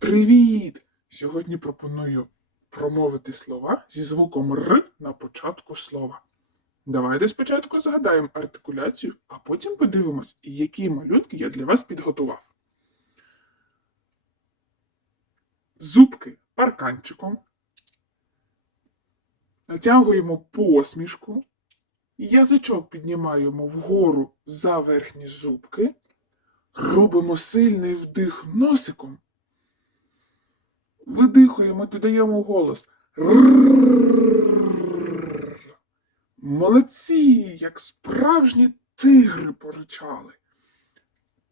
Привіт! Сьогодні пропоную промовити слова зі звуком Р на початку слова. Давайте спочатку згадаємо артикуляцію, а потім подивимось, які малюнки я для вас підготував. Зубки парканчиком. Натягуємо посмішку. Язичок піднімаємо вгору за верхні зубки. Робимо сильний вдих носиком видихуємо і додаємо голос. Молодці, як справжні тигри поричали.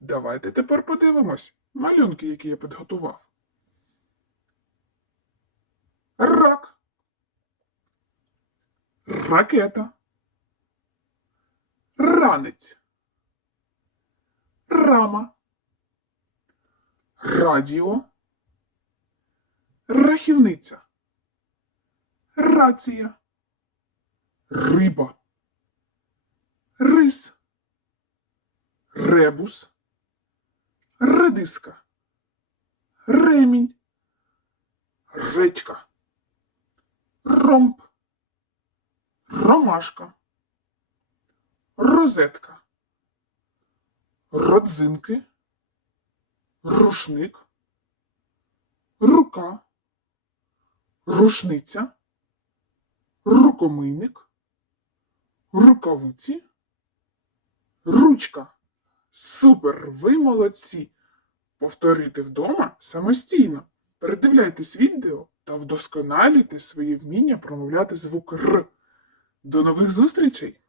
Давайте тепер подивимось малюнки, які я підготував. Рак. Ракета. Ранець. Рама. Радіо. Рахівниця. Рація. Риба. Рис. Ребус. Редиска. Ремінь. Речка. Ромб. Ромашка. Розетка. Родзинки. Рушник. Рука. Рушниця. Рукомийник. Рукавиці. Ручка. Супер! Ви молодці! Повторюйте вдома самостійно. Передивляйтесь відео та вдосконалюйте свої вміння промовляти звук Р. До нових зустрічей!